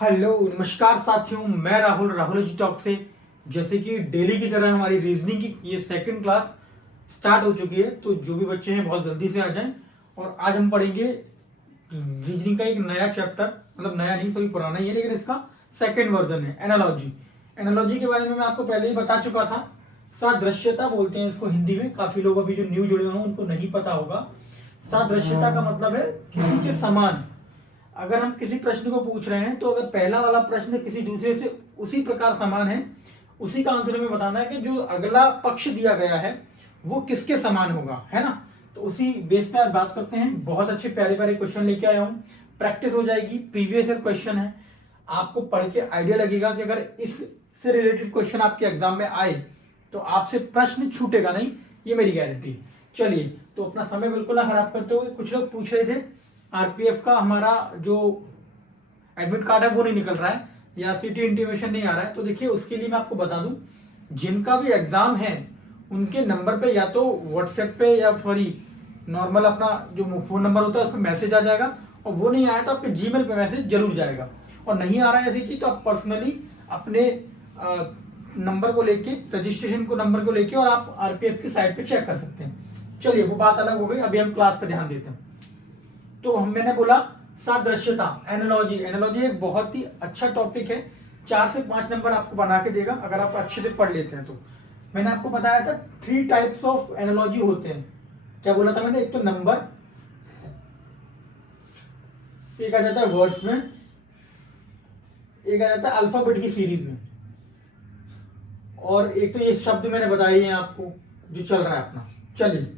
Hello नमस्कार साथियों, मैं राहुल राहुल जी टॉक से। जैसे कि डेली की तरह हमारी रीजनिंग की ये सेकंड क्लास स्टार्ट हो चुकी है, तो जो भी बच्चे हैं बहुत जल्दी से आ जाएं। और आज हम पढ़ेंगे रीजनिंग का एक नया चैप्टर, मतलब नया नहीं, थोड़ी पुराना ही है, लेकिन इसका सेकंड वर्जन है, एनालॉजी। एनालॉजी के बारे में मैं आपको पहले ही बता चुका था। सादृश्यता बोलते हैं इसको हिंदी में। काफी लोग अभी जो न्यू जुड़े हुए हैं उनको नहीं पता होगा। सादृश्यता का मतलब है किसी के समान। अगर हम किसी प्रश्न को पूछ रहे हैं तो अगर पहला वाला प्रश्न किसी दूसरे से उसी प्रकार समान है, उसी का आंसर हमें बताना है कि जो अगला पक्ष दिया गया है वो किसके समान होगा, है ना। तो उसी बेस पे आज बात करते हैं। बहुत अच्छे प्यारे प्यारे क्वेश्चन लेके आया हूँ, प्रैक्टिस हो जाएगी। प्रीवियस ईयर क्वेश्चन है, आपको पढ़ के आइडिया लगेगा कि अगर इससे रिलेटेड क्वेश्चन आपके एग्जाम में आए तो आपसे प्रश्न छूटेगा नहीं, ये मेरी गारंटी। चलिए, तो अपना समय बिल्कुल ना खराब करते हुए, कुछ लोग पूछ रहे थे आरपीएफ का हमारा जो एडमिट कार्ड है वो नहीं निकल रहा है या सिटी इंटीमेशन नहीं आ रहा है। तो देखिए, उसके लिए मैं आपको बता दूं, जिनका भी एग्जाम है उनके नंबर पे या तो व्हाट्सएप पे या सॉरी नॉर्मल अपना जो फोन नंबर होता है उस पर मैसेज आ जाएगा, और वो नहीं आया तो आपके जीमेल पे मैसेज जरूर जाएगा। और नहीं आ रहा है ऐसी चीज तो आप पर्सनली अपने नंबर को लेके, रजिस्ट्रेशन को नंबर को लेके, और आप आरपीएफ की साइट पे चेक कर सकते हैं। चलिए, वो बात अलग हो गई, अभी हम क्लास पे ध्यान देते हैं। तो मैंने बोला सादृश्यता, एनालॉजी। एनालॉजी एक बहुत ही अच्छा टॉपिक है, 4 से 5 नंबर आपको बना के देगा अगर आप अच्छे से पढ़ लेते हैं तो। मैंने आपको बताया था 3 टाइप्स ऑफ एनालॉजी होते हैं। क्या बोला था मैंने? एक तो नंबर, एक आ जाता है वर्ड्स में, एक आ जाता है अल्फाबेट की सीरीज में, और एक तो ये शब्द मैंने बताए हैं आपको जो चल रहा है अपना। चलिए,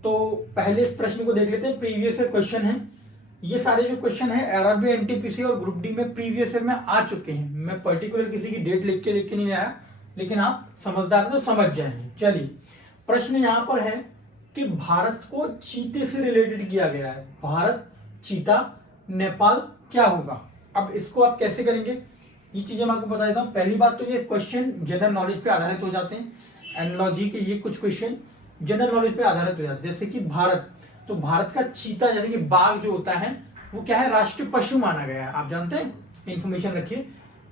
तो पहले इस प्रश्न को देख लेते हैं। प्रीवियस ईयर क्वेश्चन है ये सारे। जो क्वेश्चन है आरआरबी, एनटीपीसी और ग्रुप डी में प्रीवियस ईयर में आ चुके हैं। मैं पर्टिकुलर किसी की डेट लिख के नहीं आया, लेकिन आप समझदार हैं तो समझ जाएंगे। चलिए, प्रश्न यहां पर है कि भारत को चीते से रिलेटेड किया गया है। भारत, चीता, नेपाल क्या होगा? अब इसको आप कैसे करेंगे, ये चीजें मैं आपको बता देता हूँ। पहली बात तो ये क्वेश्चन जनरल नॉलेज पे आधारित हो जाते हैं। एनालॉजी के ये कुछ क्वेश्चन जनरल नॉलेज पे आधारित हो जाते हैं। जैसे कि भारत, तो भारत का चीता यानी कि बाघ जो होता है वो क्या है, राष्ट्रीय पशु माना गया है। आप जानते हैं, इंफॉर्मेशन रखिए,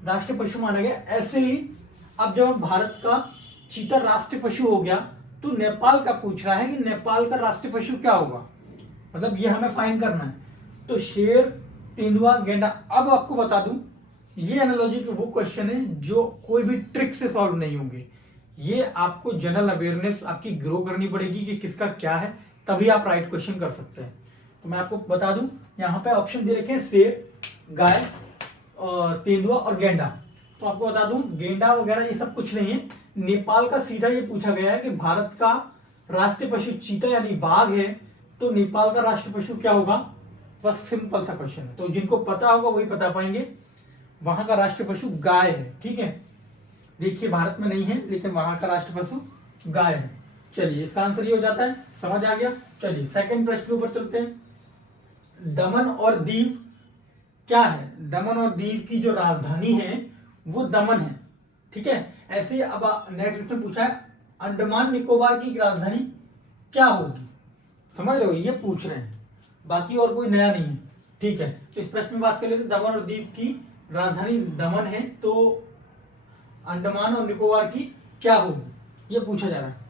राष्ट्रीय पशु माना गया। ऐसे ही अब जब भारत का चीता राष्ट्रीय पशु हो गया तो नेपाल का पूछ रहा है कि नेपाल का राष्ट्रीय पशु क्या होगा, मतलब ये हमें फाइंड करना है। तो शेर, तेंदुआ, गेंडा। अब आपको बता दूं, ये एनालॉजी के वो क्वेश्चन है जो कोई भी ट्रिक से सॉल्व नहीं होंगे। ये आपको जनरल अवेयरनेस आपकी ग्रो करनी पड़ेगी कि किसका क्या है, तभी आप राइट क्वेश्चन कर सकते हैं। तो मैं आपको बता दूं, यहाँ पे ऑप्शन दे रखे हैं शेर, गाय, और तेंदुआ और गेंडा। तो आपको बता दूं, गेंडा वगैरह ये सब कुछ नहीं है। नेपाल का सीधा ये पूछा गया है कि भारत का राष्ट्रीय पशु चीता यानी बाघ है, तो नेपाल का राष्ट्रीय पशु क्या होगा। बस सिंपल सा क्वेश्चन है, तो जिनको पता होगा वही बता पाएंगे। वहां का राष्ट्रीय पशु गाय है, ठीक है। देखिए, भारत में नहीं है लेकिन वहां का राष्ट्रीय पशु गाय है। चलिए, इसका आंसर ये हो जाता है, समझ आ गया। चलिए, सेकंड प्रश्न के ऊपर चलते हैं। दमन और दीव क्या है? दमन और दीव की जो राजधानी है वो दमन है, ठीक है। ऐसे ही अब नेक्स्ट क्वेश्चन पूछा है, अंडमान निकोबार की राजधानी क्या होगी? समझ रहे हो, ये पूछ रहे हैं, बाकी और कोई नया नहीं है, ठीक है। तो इस प्रश्न में बात कर लेते हैं। दमन और दीव की राजधानी दमन है, तो अंडमान और निकोबार की क्या होगी, ये पूछा जा रहा है,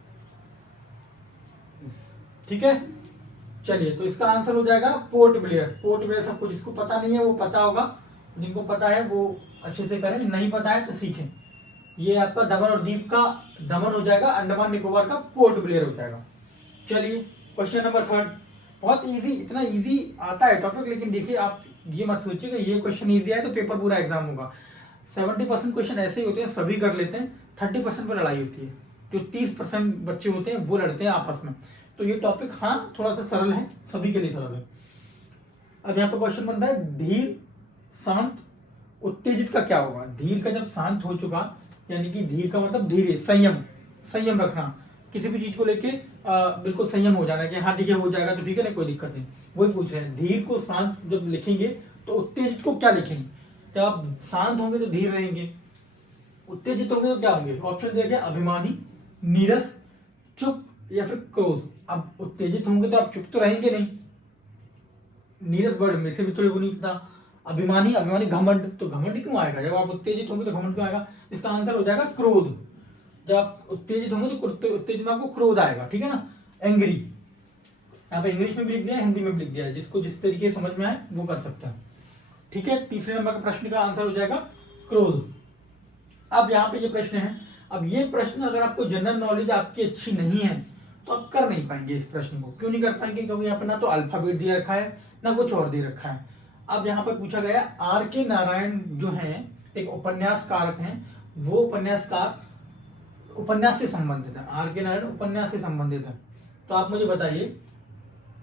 ठीक है। चलिए, तो इसका आंसर हो जाएगा पोर्ट ब्लेयर। पोर्ट ब्लेयर सबको जिसको पता नहीं है वो पता होगा, जिनको पता है वो अच्छे से करें, नहीं पता है तो सीखें। ये आपका दमन और दीप का दमन हो जाएगा, अंडमान निकोबार का पोर्ट ब्लेयर हो जाएगा। चलिए, क्वेश्चन नंबर थर्ड। बहुत इजी, इतना इजी आता है टॉपिक, लेकिन देखिए आप ये मत सोचिए कि ये क्वेश्चन इजी है तो पेपर पूरा एग्जाम होगा। 70% क्वेश्चन ऐसे ही होते हैं, सभी कर लेते हैं। 30% पर लड़ाई होती है, जो 30% बच्चे होते हैं वो लड़ते हैं आपस में। तो ये टॉपिक हाँ थोड़ा सा सरल है, सभी के लिए सरल है। अब यहाँ पर क्वेश्चन बनता है, धीर, शांत, उत्तेजित का क्या होगा? धीर का जब शांत हो चुका, यानी कि धीर का मतलब धीरे, संयम, संयम रखना, किसी भी चीज को लेके बिल्कुल संयम हो जाना कि हाँ ठीक है हो जाएगा तो ठीक है ना, कोई दिक्कत नहीं। वही पूछ रहे हैं, धीर को शांत जब लिखेंगे तो उत्तेजित को क्या लिखेंगे? जब आप शांत होंगे तो धीर रहेंगे, उत्तेजित होंगे तो क्या होंगे? ऑप्शन दिया गया, अभिमानी, नीरस, चुप या फिर क्रोध। अब उत्तेजित होंगे तो आप चुप तो रहेंगे नहीं, नीरस वर्ड मेरे से भी थोड़ी वो नहीं पता, अभिमानी, अभिमानी घमंड, तो घमंड क्यों आएगा? जब आप उत्तेजित होंगे तो घमंड क्यों आएगा? इसका आंसर हो जाएगा क्रोध। जब आप उत्तेजित होंगे तो उत्तेजित में आपको क्रोध आएगा, ठीक है ना। एंग्री, यहाँ पे इंग्लिश में भी लिख दिया, हिंदी में भी लिख दिया है, जिसको जिस तरीके से समझ में आए वो कर सकता है, ठीक है। तीसरे नंबर का प्रश्न का आंसर हो जाएगा क्रोध। अब यहाँ पे ये प्रश्न है, अब ये प्रश्न अगर आपको जनरल नॉलेज आपकी अच्छी नहीं है तो आप कर नहीं पाएंगे इस प्रश्न को। क्यों नहीं कर पाएंगे? क्योंकि यहाँ पे ना तो अल्फाबेट दिया रखा है ना कुछ और दे रखा है। अब यहाँ पर पूछा गया आर के नारायण जो है एक उपन्यासकारक हैं, वो उपन्यासकार उपन्यास से संबंधित है। आर के नारायण उपन्यास से संबंधित है। तो आप मुझे बताइए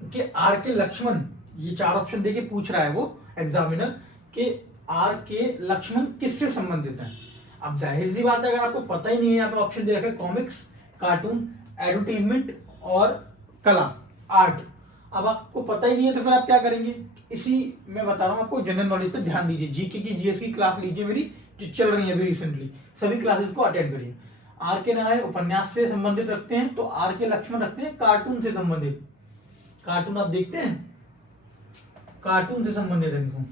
कि आर के लक्ष्मण, ये 4 ऑप्शन देके पूछ रहा है वो एग्जामिनर कि आर के लक्ष्मण किससे संबंधित है। अब जाहिर सी बात है, अगर आपको पता ही नहीं है, यहाँ पे ऑप्शन दे रखा है कॉमिक्स, कार्टून, एडवर्टीजमेंट और कला, आर्ट। अब आपको पता ही नहीं है तो फिर आप क्या करेंगे? इसी मैं बता रहा हूँ आपको, जनरल नॉलेज पे ध्यान दीजिए। जीके की, जीएस की क्लास लीजिए मेरी, जो चल रही है अभी रिसेंटली, सभी क्लासेस को अटेंड करिए। आर के नारायण उपन्यास से संबंधित रखते हैं, तो आर के लक्ष्मण रखते हैं कार्टून से संबंधित। कार्टून आप देखते हैं, कार्टून से संबंधित है इनको,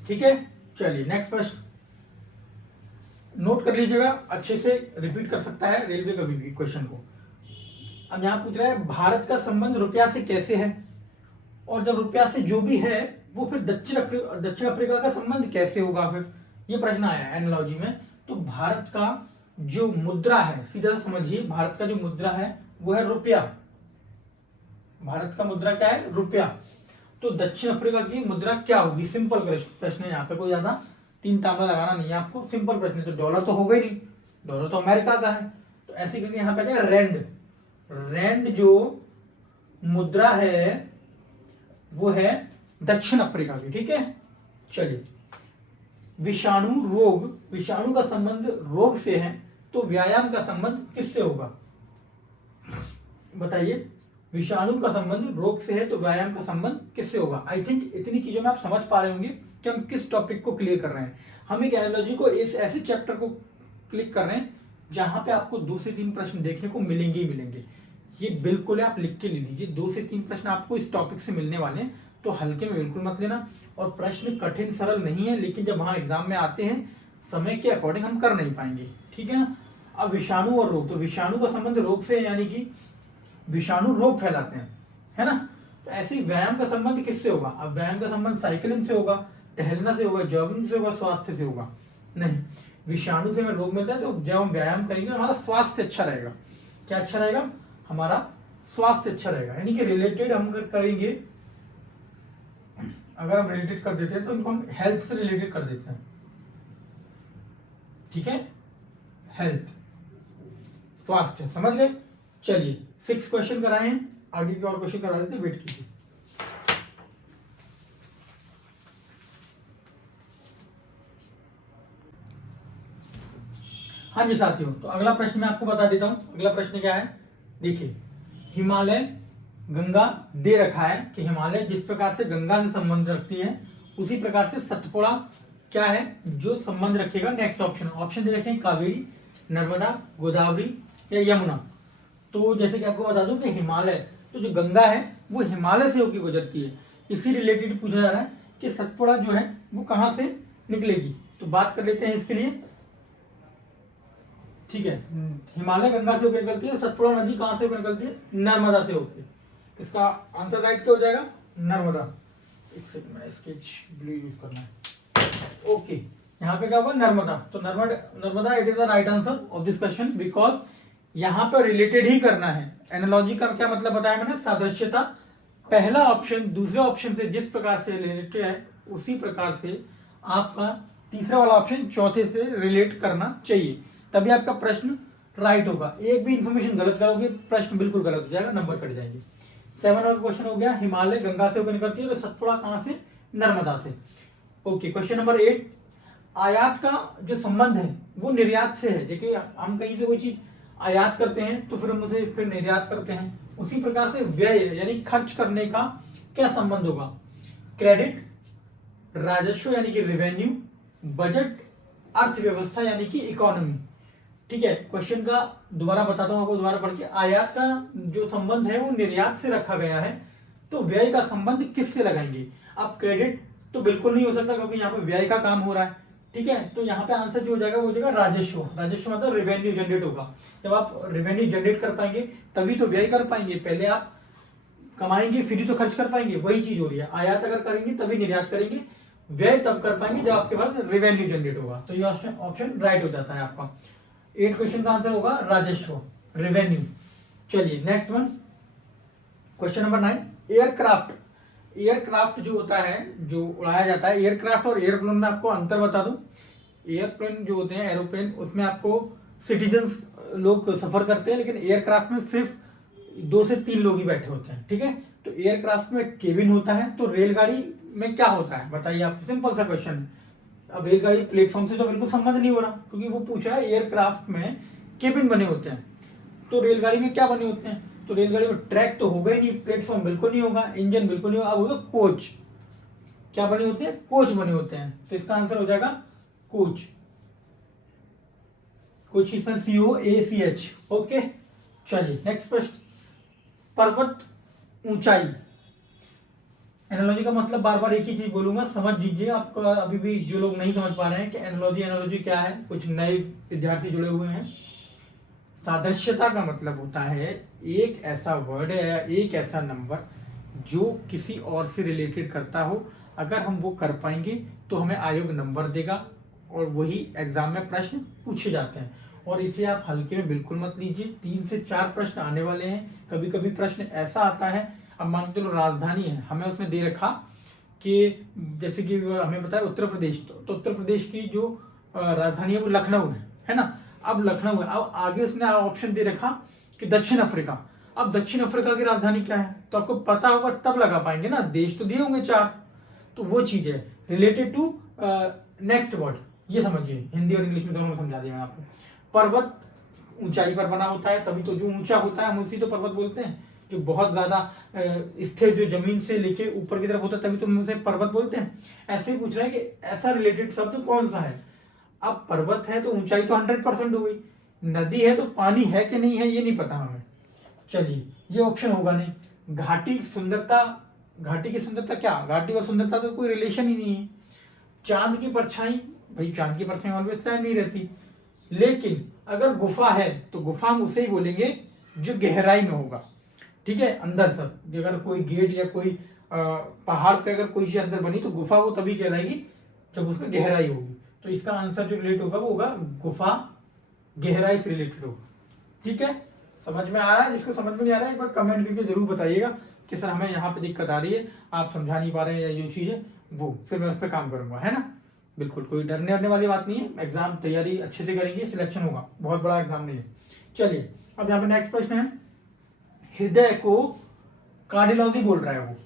ठीक है। चलिए नेक्स्ट प्रश्न नोट कर लीजिएगा, अच्छे से रिपीट कर सकता है रेलवे कभी भी क्वेश्चन को। अब यहां पूछ रहा है भारत का संबंध रुपया से कैसे है, और जब रुपया से जो भी है वो फिर दक्षिण अफ्रीका का संबंध कैसे होगा। फिर ये प्रश्न आया है एनालॉजी में। तो भारत का जो मुद्रा है, सीधा समझिए, भारत का जो मुद्रा है वो है रुपया। भारत का मुद्रा क्या है? रुपया। तो दक्षिण अफ्रीका की मुद्रा क्या होगी? सिंपल प्रश्न है, यहाँ पे कोई ज्यादा तीन तांबा लगाना नहीं है आपको, सिंपल प्रश्न है। तो डॉलर तो होगा ही नहीं, डॉलर तो अमेरिका का है, तो ऐसे करके यहाँ पे क्या, रैंड। रैंड जो मुद्रा है वो है दक्षिण अफ्रीका की, ठीक है। चलिए, विषाणु रोग, विषाणु का संबंध रोग से है, तो व्यायाम का संबंध किससे होगा? बताइए, विषाणु का संबंध रोग से है तो व्यायाम का संबंध किससे होगा? आई थिंक इतनी चीजों में आप समझ पा रहे होंगे कि हम किस टॉपिक को क्लियर कर रहे हैं। हम एक एनालॉजी को, इस ऐसे चैप्टर को क्लिक कर रहे हैं जहां पे आपको 2 से 3 प्रश्न देखने को मिलेंगे ही मिलेंगे। ये बिल्कुल है, आप लिख के ले लीजिए, 2 से 3 प्रश्न आपको इस टॉपिक से मिलने वाले हैं, तो हल्के में बिल्कुल मत लेना। और प्रश्न कठिन सरल नहीं है, लेकिन जब वहां एग्जाम में आते हैं समय के अकॉर्डिंग हम कर नहीं पाएंगे, ठीक है ना। अब विषाणु और रोग, तो विषाणु का संबंध रोग से है, यानी कि विषाणु रोग फैलाते हैं, है ना। तो ऐसे ही व्यायाम का संबंध किससे होगा? अब व्यायाम का संबंध साइकिलिंग से होगा, टहलना से होगा, जॉगिंग से होगा, स्वास्थ्य से होगा? नहीं, विषाणु से हमें रोग मिलता है, तो जब हम व्यायाम करेंगे हमारा स्वास्थ्य अच्छा रहेगा। क्या अच्छा रहेगा? हमारा स्वास्थ्य अच्छा रहेगा। यानी कि रिलेटेड हम करेंगे, अगर हम रिलेटेड कर देते हैं तो इनको हम हेल्थ से रिलेटेड कर देते हैं, ठीक है। हेल्थ, स्वास्थ्य, समझ गए। चलिए 6 क्वेश्चन कराए हैं, आगे के और क्वेश्चन करा देते हैं, वेट कीजिए। हाँ जी साथियों, तो अगला प्रश्न मैं आपको बता देता हूं। अगला प्रश्न क्या है, देखिए, हिमालय गंगा दे रखा है कि हिमालय जिस प्रकार से गंगा से संबंध रखती है, उसी प्रकार से सतपुड़ा क्या है जो संबंध रखेगा। नेक्स्ट ऑप्शन दे रखे हैं कावेरी, नर्मदा, गोदावरी या यमुना। तो जैसे कि आपको बता दूं कि हिमालय, तो जो गंगा है वो हिमालय से होकर गुजरती है, इसी रिलेटेड पूछा जा रहा है कि सतपुड़ा जो है वो कहां से निकलेगी। तो बात कर लेते हैं इसके लिए, ठीक है। हिमालय गंगा से होकर निकलती है, सतपुड़ा नदी कहां से निकलती है? नर्मदा से होकर। इसका आंसर राइट क्या हो जाएगा? नर्मदा। एक सेकंड में स्केच ब्लू यूज करना है, ओके। यहाँ पे क्या होगा? नर्मदा। तो Narmada it is the right answer of this question, because यहाँ पर रिलेटेड ही करना है। एनालॉजी का क्या मतलब बताया मैंने? सादृश्यता। पहला ऑप्शन दूसरे ऑप्शन से जिस प्रकार से रिलेटेड है, उसी प्रकार से आपका तीसरा वाला ऑप्शन चौथे से रिलेट करना चाहिए, तभी आपका प्रश्न राइट होगा। एक भी इंफॉर्मेशन गलत करोगे, प्रश्न बिल्कुल गलत हो जाएगा, नंबर कट जाएंगे। 7 और क्वेश्चन हो गया, हिमालय गंगा से होकर निकलती है, तो सतपुड़ा कहां से? नर्मदा से। ओके, क्वेश्चन नंबर 8, आयात का जो संबंध है वो निर्यात से है। देखिए, हम कहीं से कोई चीज आयात करते हैं तो फिर हम उसे फिर निर्यात करते हैं, उसी प्रकार से व्यय यानी खर्च करने का क्या संबंध होगा? क्रेडिट, राजस्व यानी कि रेवेन्यू, बजट, अर्थव्यवस्था यानी कि इकोनॉमी, ठीक है। क्वेश्चन का दोबारा बताता हूं आपको, दोबारा पढ़ के। आयात का जो संबंध है वो निर्यात से रखा गया है, तो व्यय का संबंध किससे लगाएंगे? आप क्रेडिट तो बिल्कुल नहीं हो सकता क्योंकि यहाँ पे व्यय का काम हो रहा है, ठीक है। तो यहाँ पे आंसर जो हो जाएगा वो हो जाएगा राजस्व। राजस्व मतलब रेवेन्यू जनरेट होगा। जब आप रेवेन्यू जनरेट कर पाएंगे तभी तो व्यय कर पाएंगे। पहले आप कमाएंगे फिर ही तो खर्च कर पाएंगे, वही चीज हो रही है। आयात अगर करेंगे तभी निर्यात करेंगे, व्यय तब कर पाएंगे जब आपके पास रेवेन्यू जनरेट होगा। तो ये ऑप्शन राइट हो जाता है आपका। 8 क्वेश्चन का आंसर होगा राजस्व, रेवेन्यू। चलिए next one, question number 9, aircraft. Aircraft जो होता है, जो उड़ाया जाता है, एयरक्राफ्ट और एयरप्लेन में आपको अंतर बता दूं। एयरप्लेन जो होते हैं, एरोप्लेन, उसमें आपको सिटीजन्स लोग सफर करते हैं, लेकिन एयरक्राफ्ट में सिर्फ 2 से 3 लोग ही बैठे होते हैं, ठीक है। तो एयरक्राफ्ट में केबिन होता है। तो रेलगाड़ी में क्या होता है बताइए आप, सिंपल सा क्वेश्चन है। अब रेलगाड़ी प्लेटफॉर्म से तो बिल्कुल संबंध नहीं हो रहा क्योंकि वो पूछा है एयरक्राफ्ट में केबिन बने होते हैं। तो रेलगाड़ी में क्या बने होते हैं? तो रेलगाड़ी में ट्रैक तो होगा ही नहीं, प्लेटफॉर्म बिल्कुल नहीं होगा, इंजन बिल्कुल नहीं होगा, अब होगा कोच। क्या बने होते हैं? कोच बने होते हैं। तो इसका आंसर हो जाएगा कोच। कोच की स्पेल COACH। ओके, चलिए नेक्स्ट प्रश्न, पर्वत ऊंचाई। एनालॉजी का मतलब बार बार एक ही चीज बोलूंगा, समझ लीजिए। आपको अभी भी जो लोग नहीं समझ पा रहे हैं कि एनालॉजी क्या है, कुछ नए विद्यार्थी जुड़े हुए हैं। सादृश्यता का मतलब होता है एक ऐसा वर्ड या एक ऐसा नंबर जो किसी और से रिलेटेड करता हो। अगर हम वो कर पाएंगे तो हमें आयोग नंबर देगा और वही एग्जाम में प्रश्न पूछे जाते हैं। और इसे आप हल्के में बिल्कुल मत लीजिए, 3 से 4 प्रश्न आने वाले हैं। कभी कभी प्रश्न ऐसा आता है, अब मान के चलो राजधानी है, हमें उसमें दे रखा कि जैसे कि हमें पता है उत्तर प्रदेश, तो उत्तर प्रदेश की जो राजधानी है वो लखनऊ है ना। अब लखनऊ है, अब आगे उसने ऑप्शन दे रखा कि दक्षिण अफ्रीका। अब दक्षिण अफ्रीका की राजधानी क्या है तो आपको पता होगा तब लगा पाएंगे ना, देश तो दिए होंगे 4। तो वो चीज है रिलेटेड टू नेक्स्ट वर्ड, ये समझिए। हिंदी और इंग्लिश में दोनों में समझा दिया मैं आपको। पर्वत ऊंचाई पर बना होता है, तभी तो जो ऊंचा होता है हम उसी तो पर्वत बोलते हैं। जो बहुत ज्यादा स्थिर, जो जमीन से लेके ऊपर की तरफ होता है, तभी तो हम उसे पर्वत बोलते हैं। ऐसे ही पूछ रहे हैं कि ऐसा रिलेटेड शब्द कौन सा है। अब पर्वत है तो ऊंचाई तो 100% हो गई, नदी है तो पानी है कि नहीं है ये नहीं पता हमें। चलिए ये ऑप्शन होगा नहीं। घाटी सुंदरता, घाटी की सुंदरता क्या, घाटी और सुंदरता तो कोई रिलेशन ही नहीं है। चांद की परछाई, भाई चांद की परछाई ऑलवेज सेम नहीं रहती। लेकिन अगर गुफा है तो गुफा हम उसे ही बोलेंगे जो गहराई में होगा, ठीक है, अंदर तक। अगर कोई गेट या कोई पहाड़ पे अगर कोई चीज अंदर बनी तो गुफा वो तभी कहलाएगी जब उसमें गहराई होगी। तो इसका आंसर जो रिलेट होगा वो होगा गुफा, गहराई से रिलेटेड होगा, ठीक है। समझ में आ रहा है? जिसको समझ में नहीं आ रहा है एक बार कमेंट करके जरूर बताइएगा कि सर हमें यहाँ पे दिक्कत आ रही है, आप समझा नहीं पा रहे हैं या जो चीज़ है वो, फिर मैं उस पर काम करूंगा, है ना। बिल्कुल कोई डरने वरने वाली बात नहीं है, एग्जाम तैयारी अच्छे से करेंगे, सिलेक्शन होगा, बहुत बड़ा एग्जाम नहीं है। चलिए अब यहाँ पे नेक्स्ट प्रश्न है, हृदय को कार्डियोलॉजी बोल रहा है वो,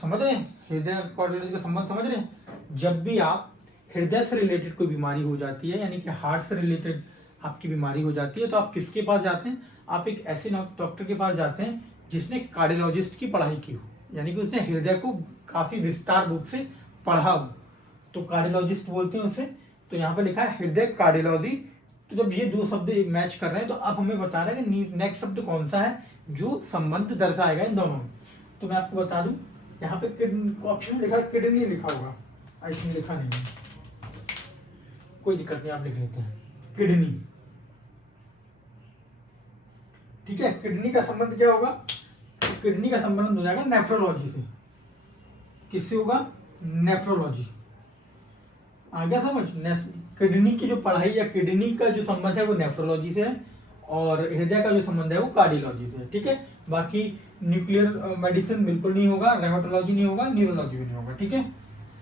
समझ रहे हैं? हृदय कार्डियोलॉजी का संबंध समझ रहे हैं? जब भी आप हृदय से रिलेटेड कोई बीमारी हो जाती है, यानी कि हार्ट से रिलेटेड आपकी बीमारी हो जाती है, तो आप किसके पास जाते हैं? आप एक ऐसे डॉक्टर के पास जाते हैं जिसने कार्डियोलॉजिस्ट की पढ़ाई की हो, यानी कि उसने हृदय को काफी विस्तार रूप से पढ़ा हो, तो कार्डियोलॉजिस्ट बोलते हैं उसे। तो यहाँ पे लिखा है हृदय कार्डियोलॉजी। तो जब ये 2 शब्द मैच कर रहे हैं तो अब हमें बता रहा है कि नेक्स्ट शब्द कौन सा है जो संबंध दर्शाएगा इन दोनों में। तो मैं आपको बता दूं, यहाँ पे ऑप्शन में लिखा है किडनी, लिखा होगा, आई थिंक लिखा नहीं है, कोई दिक्कत नहीं, आप लिख लेते हैं किडनी, ठीक है। किडनी का संबंध क्या होगा? तो किडनी का संबंध हो जाएगा नेफ्रोलॉजी से। किससे होगा? नेफ्रोलॉजी। आ गया समझ? किडनी की जो पढ़ाई या किडनी का जो संबंध है वो नेफ्रोलॉजी से है, और हृदय का जो संबंध है वो कार्डियोलॉजी से है, ठीक है। बाकी न्यूक्लियर मेडिसिन बिल्कुल नहीं होगा, रेमेटोलॉजी नहीं होगा, न्यूरोलॉजी भी नहीं होगा, ठीक है।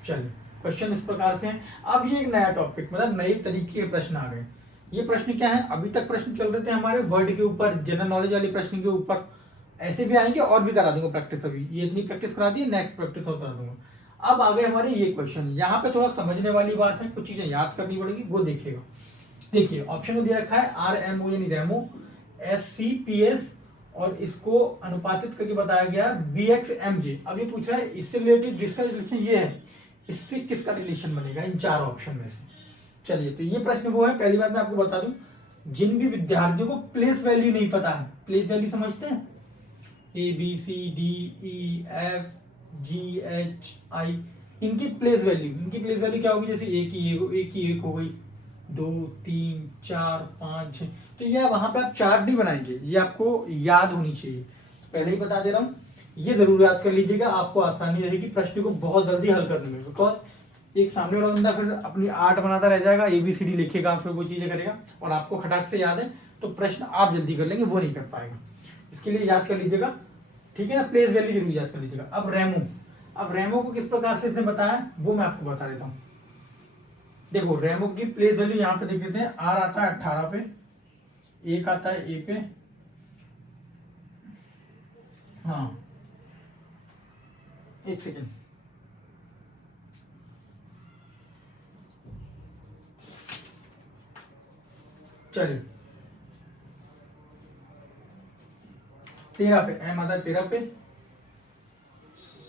चलिए क्वेश्चन इस प्रकार से हैं। अब ये एक नया टॉपिक, मतलब नए तरीके के प्रश्न आ गए। ये प्रश्न क्या है? अभी तक प्रश्न चल रहे थे हमारे वर्ड के ऊपर, जनरल नॉलेज वाले प्रश्न के ऊपर, ऐसे भी आएंगे और भी करा दूंगा प्रैक्टिस। अभी ये इतनी प्रैक्टिस करा दी, नेक्स्ट प्रैक्टिस और करा दूंगा। अब आगे हमारे ये क्वेश्चन, यहाँ पे थोड़ा समझने वाली बात है, कुछ चीजें याद करनी पड़ेगी, वो देखिएगा। देखिए ऑप्शन में दे रखा है RMO यानी रेमो, SCPS, और इसको अनुपातित करके बताया गया BXMJ। अब ये पूछ रहा है इससे रिलेटेड जिसका रिलेशन ये है, इससे किसका रिलेशन बनेगा इन 4 ऑप्शन में से। चलिए तो ये प्रश्न वो है। पहली बात मैं आपको बता दूं, जिन भी विद्यार्थियों को प्लेस वैल्यू नहीं पता है, प्लेस वैल्यू समझते हैं? ABCDEF GHI, इनकी प्लेस वैल्यू क्या होगी, जैसे एक की एक हो गई, 2 3 4 5 6, तो ये वहां पे आप चार्ट नहीं बनाएंगे, ये आपको याद होनी चाहिए, पहले ही बता दे रहा हूँ, ये जरूर याद कर लीजिएगा, आपको आसानी रहेगी प्रश्न को बहुत जल्दी हल करने में, बिकॉज एक सामने वाला बंदा फिर अपनी आर्ट बनाता रह जाएगा, ABCD लिखेगा, फिर वो चीजें करेगा, और आपको खटाक से याद है तो प्रश्न आप जल्दी कर लेंगे, वो नहीं कर पाएगा, इसके लिए याद कर लीजिएगा, ठीक है ना, प्लेस वैल्यू जरूर याद कर लीजिएगा। अब रेमो को किस प्रकार से इसने बताया वो मैं आपको बता देता हूँ। देखो रेमो की प्लेस वैल्यू यहाँ पे देख लेते हैं, R आता है 18 पे, एक आता है A पे, हाँ एक सेकेंड, चलिए 13 पे, M आता है 13 पे,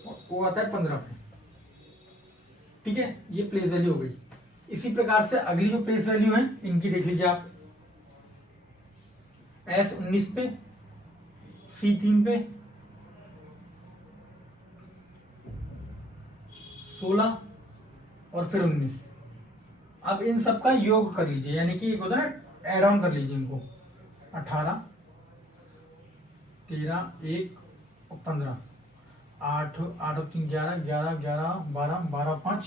और O आता है 15 पे, ठीक है, ये प्लेस वैल्यू हो गई। इसी प्रकार से अगली जो प्लेस वैल्यू है इनकी देख लीजिए आप, S 19 पे, C 3 पे, 16 और फिर 19। अब इन सब का योग कर लीजिए, यानी कि एक होता है ना, एड ऑन कर लीजिए इनको, 18 13 1 और 15, 8 8 3 11 11 11 12 12 5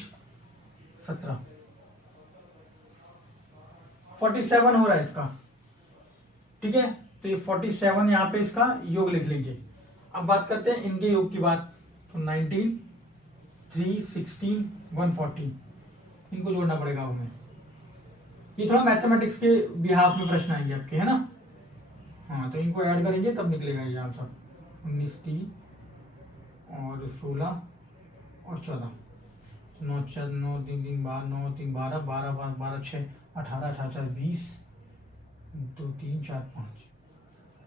17, 47 हो रहा है इसका, ठीक है, तो ये 47 यहाँ पे इसका योग लिख लीजिए। अब बात करते हैं इनके योग की बात, तो 19 3 16 140, इनको जोड़ना पड़ेगा हमें, ये थोड़ा मैथमेटिक्स के बिहाफ में प्रश्न आएंगे आपके, है ना, हाँ तो इनको ऐड करेंगे तब निकलेगा ये आंसर, 19 3 और 16 और 14, 9 4 9 3 3 12 9 3 12 12 12 12 6 18 18 20 2 3 4 5,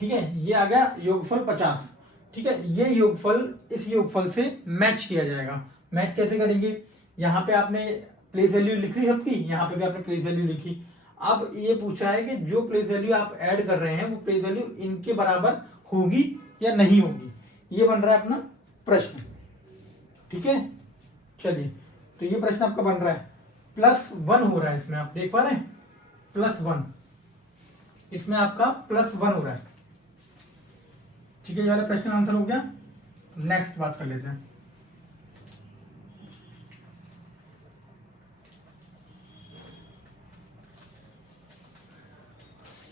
ठीक है, ये आ गया योगफल 50, ठीक है, ये योगफल इस योगफल से मैच किया जाएगा। मैच कैसे करेंगे, यहाँ पे आपने प्लेस वैल्यू लिख ली सबकी, यहाँ पे भी आपने प्लेस वैल्यू लिखी, अब ये पूछा है कि जो प्लेस वैल्यू आप ऐड कर रहे हैं वो प्लेस वैल्यू इनके बराबर होगी या नहीं होगी, ये बन रहा है अपना प्रश्न, ठीक है, चलिए तो ये प्रश्न आपका बन रहा है, +1 हो रहा है इसमें, आप देख पा रहे हैं, +1, इसमें आपका +1 हो रहा है, ठीक है, ये वाला प्रश्न का आंसर हो गया। नेक्स्ट बात कर लेते हैं,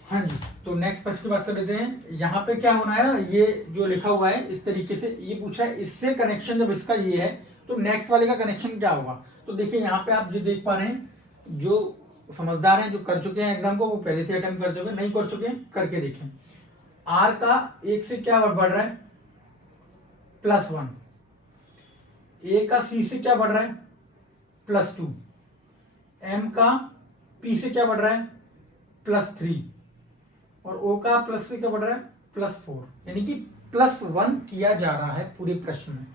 हाँ जी, तो नेक्स्ट प्रश्न की बात कर लेते हैं। यहाँ पे क्या होना है ना, ये जो लिखा हुआ है इस तरीके से, ये पूछा है इससे कनेक्शन जब इसका ये है तो नेक्स्ट वाले का कनेक्शन क्या होगा। तो देखिए यहाँ पे आप जो देख पा रहे हैं, जो समझदार हैं, जो कर चुके हैं एग्जाम को, वो पहले से अटेम्प्ट कर चुके हैं, नहीं कर चुके हैं करके देखें। आर का 1 से क्या बढ़ रहा है, +1, ए का सी से क्या बढ़ रहा है, +2, एम का पी से क्या बढ़ रहा है, +3, और ओ का प्लस से क्या बढ़ रहा है, +4, यानी कि +1 किया जा रहा है पूरे प्रश्न में,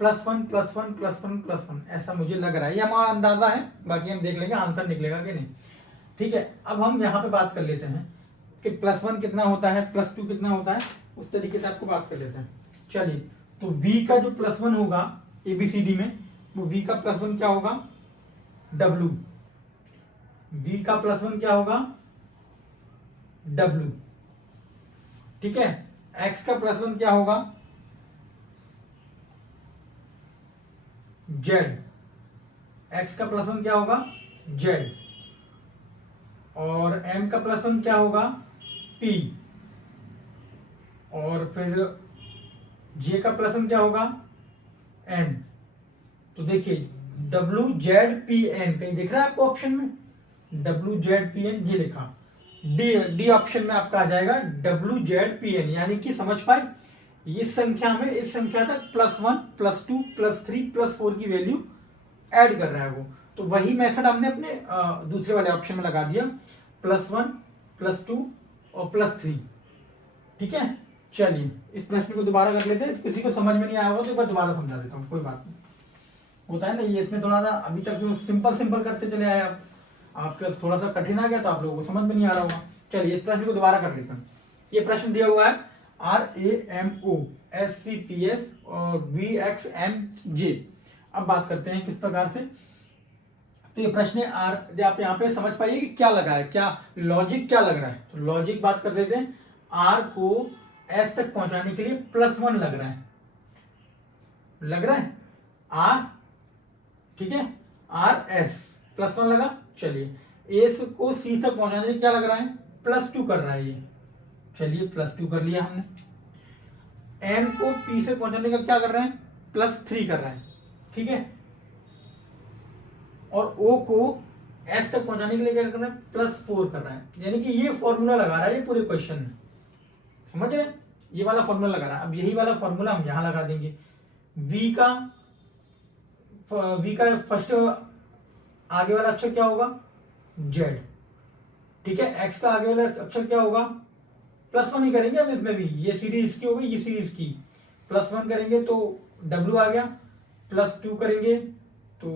+1 +1 +1 +1, ऐसा मुझे लग रहा है, ये हमारा अंदाजा है, बाकी हम देख लेंगे आंसर निकलेगा कि नहीं, ठीक है। अब हम यहाँ पे बात कर लेते हैं कि +1 कितना होता है, +2 कितना होता है, उस तरीके से आपको बात कर लेते हैं। चलिए, तो V का जो +1 होगा ABCD में, वो V का +1 क्या होगा, W, V का +1 क्या होगा, W, ठीक है। X का +1 क्या होगा, Z, X का +1 क्या होगा, Z, और M का +1 क्या होगा, P, और फिर J का +1 क्या होगा, N। तो देखिए WZPN कहीं दिख रहा है आपको ऑप्शन में, WZPN ये लिखा, डी ऑप्शन में आपका आ जाएगा WZPN, यानी कि समझ पाए, इस संख्या में इस संख्या तक +1 +2 +3 +4 की वैल्यू ऐड कर रहा है वो, तो वही मेथड हमने अपने दूसरे वाले ऑप्शन में लगा दिया, +1 +2 और +3, ठीक है। चलिए इस प्रश्न को दोबारा कर लेते हैं, किसी को समझ में नहीं आया होगा तो एक बार दोबारा समझा देता हूँ, कोई बात नहीं, होता है ना ये, इसमें थोड़ा सा अभी तक जो सिंपल करते चले आए आप, आपके थोड़ा सा कठिन आ गया तो आप लोगों को समझ में नहीं आ रहा होगा। चलिए इस प्रश्न को दोबारा कर लेते हैं। ये प्रश्न दिया हुआ है RAMO SCPS और VXMJ। अब बात करते हैं किस प्रकार से। तो ये प्रश्न आप यहाँ पे समझ पाइए कि क्या लगा है, क्या लॉजिक क्या लग रहा है। तो लॉजिक बात कर लेते हैं। R को S तक पहुंचाने के लिए +1 लग रहा है, R, ठीक है, RS +1 लगा। चलिए S को C तक पहुंचाने के लिए क्या लग रहा है, +2 कर रहा है ये। चलिए +2 कर लिया हमने। M को P से पहुंचाने का क्या कर रहे हैं, +3 कर रहा है, ठीक है। और O को S तक पहुंचाने के लिए क्या कर रहा है, +4 कर रहा है। यानी कि ये फॉर्मूला लगा रहा है ये पूरे क्वेश्चन में, समझ रहे हैं, ये वाला फॉर्मूला लगा रहा है। अब यही वाला फॉर्मूला हम यहां लगा देंगे। V का फर्स्ट आगे वाला अक्षर क्या होगा, Z, ठीक है। X का आगे वाला अक्षर क्या होगा, +1 ही करेंगे हम इसमें भी। ये सीरीज इसकी हो गई, ये सीरीज इसकी। +1 करेंगे तो W आ गया, +2 करेंगे तो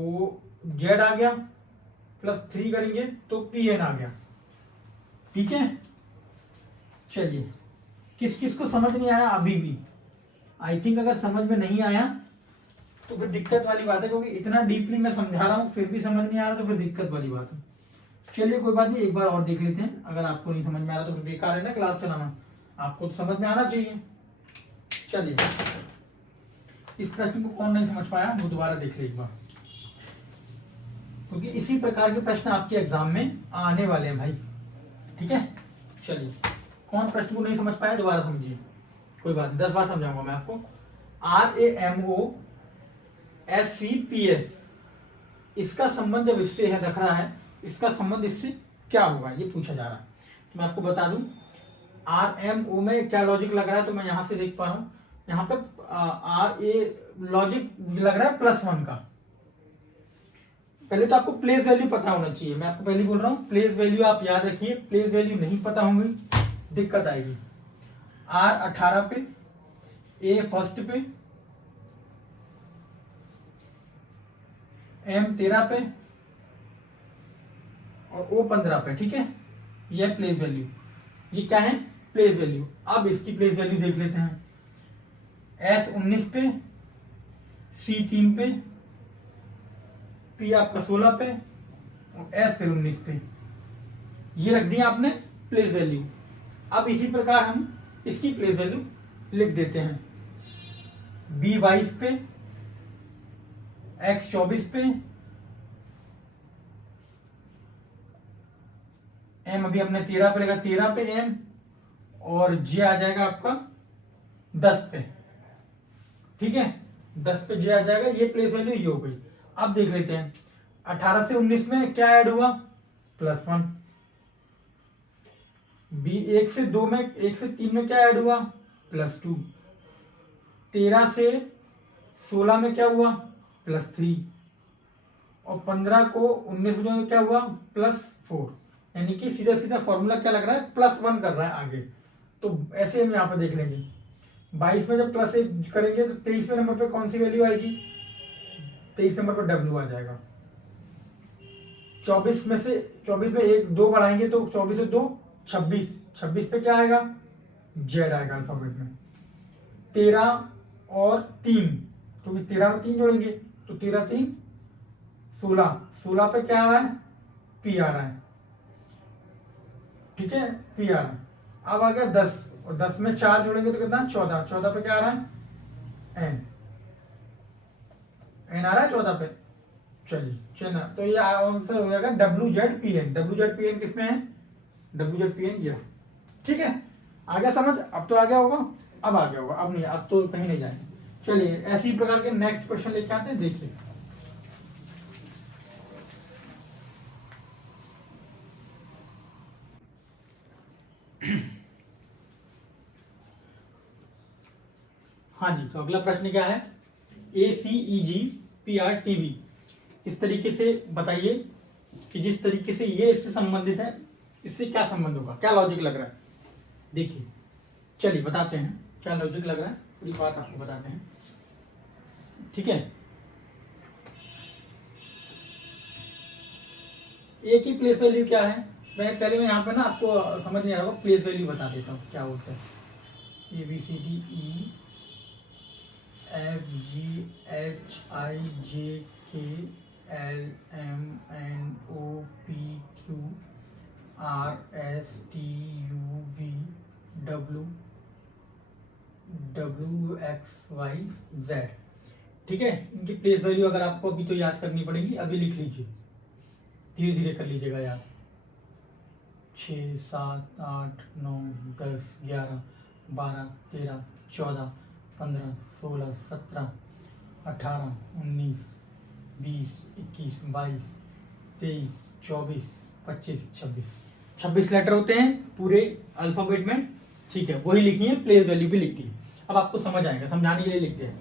Z आ गया, +3 करेंगे तो PN आ गया, ठीक है। चलिए किस किस को समझ नहीं आया अभी भी, आई थिंक अगर समझ में नहीं आया तो फिर दिक्कत वाली बात है, क्योंकि इतना डीपली मैं समझा रहा हूँ फिर भी समझ नहीं आ रहा तो फिर दिक्कत वाली बात है। चलिए कोई बात नहीं, एक बार और देख लेते हैं। अगर आपको नहीं समझ में आ रहा तो फिर बेकार है ना क्लास चलाना, आपको तो समझ में आना चाहिए। चलिए इस प्रश्न को कौन नहीं समझ पाया वो दोबारा देख ले एक बार, क्योंकि इसी प्रकार के प्रश्न आपके एग्जाम में आने वाले हैं भाई, ठीक है। चलिए कौन प्रश्न को नहीं समझ पाया दोबारा समझिए, कोई बात नहीं 10 बार समझाऊंगा मैं आपको। RAMOSCPS, इसका संबंध जब इससे है दिख रहा है, इसका संबंध इससे क्या होगा ये पूछा जा रहा है। तो मैं आपको बता दूं RMO में क्या लॉजिक लग रहा है, तो मैं यहां से देख पा रहा हूं, यहाँ पे RA लॉजिक लग रहा है +1 का। पहले तो आपको प्लेस वैल्यू पता होना चाहिए, मैं आपको पहले बोल रहा हूँ प्लेस वैल्यू आप याद रखिए। प्लेस वैल्यू नहीं पता होंगी दिक्कत आएगी। R 18 पे, A फर्स्ट पे, M 13 पे और O 15 पे, ठीक है। यह प्लेस वैल्यू, ये क्या है, प्लेस वैल्यू। अब इसकी प्लेस वैल्यू देख लेते हैं। S 19 पे, C 3 पे, P आपका 16 पे और S फिर 19 पे, ये रख दिया आपने प्लेस वैल्यू। अब इसी प्रकार हम इसकी प्लेस वैल्यू लिख देते हैं। B 22 पे, X 24 पे, M अभी हमने 13 पे लिखा, 13 पे M, और J आ जाएगा आपका 10 पे, ठीक है। 10 पे J आ जाएगा, ये प्लेस वैल्यू ये हो गई। अब देख लेते हैं 18 से 19 में क्या ऐड हुआ, +1। B 1 से 2 में, 1 से 3 में क्या ऐड हुआ, +2। 13 से 16 में क्या हुआ, +3। और 15 को 19 में क्या हुआ, +4। यानी कि सीधा सीधा फॉर्मूला क्या लग रहा है, +1 कर रहा है आगे। तो ऐसे हम यहाँ पर देख लेंगे। 22 में जब +1 करेंगे तो 23वें नंबर पे कौन सी वैल्यू आएगी, 23 नंबर पर W आ जाएगा। 24 में 1 2 बढ़ाएंगे तो 24 से 2 26, 26 पे क्या आएगा, Z आएगा अल्फाबेट में। 13 और 3, क्योंकि 13 में 3 जोड़ेंगे तो 13 3 16, 16 पे क्या आ रहा है, P आ रहा है, ठीक है, P आ रहा है। अब आ गया 10, और 10 में 4 जोड़ेंगे तो कितना, 14, 14 पे क्या आ रहा है, N आ रहा है 14 पे। चलिए तो ये आंसर हो जाएगा WZPN। WZPN किसमें है, WZPN ये, ठीक है। आ गया समझ, अब तो आ गया होगा, अब आ गया होगा, अब नहीं, अब तो कहीं नहीं जाएंगे। चलिए ऐसी प्रकार के नेक्स्ट क्वेश्चन लेके आते हैं, देखिए। हाँ जी, तो अगला प्रश्न क्या है, ACEGPRTV। इस तरीके से बताइए कि जिस तरीके से ये इससे संबंधित है, इससे क्या संबंध होगा, क्या लॉजिक लग रहा है। देखिए चलिए बताते हैं क्या लॉजिक लग रहा है, पूरी बात आपको बताते हैं, ठीक है। ए की प्लेस वैल्यू क्या है, पहले मैं यहाँ पे ना आपको समझ नहीं आ रहा होगा, प्लेस वैल्यू बता देता हूँ क्या होता है। ABCDE FGHIJKLMNOPQRSTUVWXYZ। ठीक है, इनकी प्लेस वैल्यू अगर आपको अभी तो याद करनी पड़ेगी, अभी लिख लीजिए, धीरे धीरे कर लीजिएगा याद। 6 7 8 9 10 11 12 13 14 15 16 17 18 19 20 21 22 23 24 25 26 लेटर होते हैं पूरे अल्फाबेट में। ठीक है, वही लिखी है, प्लेस वैल्यू भी लिखती है। अब आपको समझ आएगा, समझाने के लिए लिखते हैं।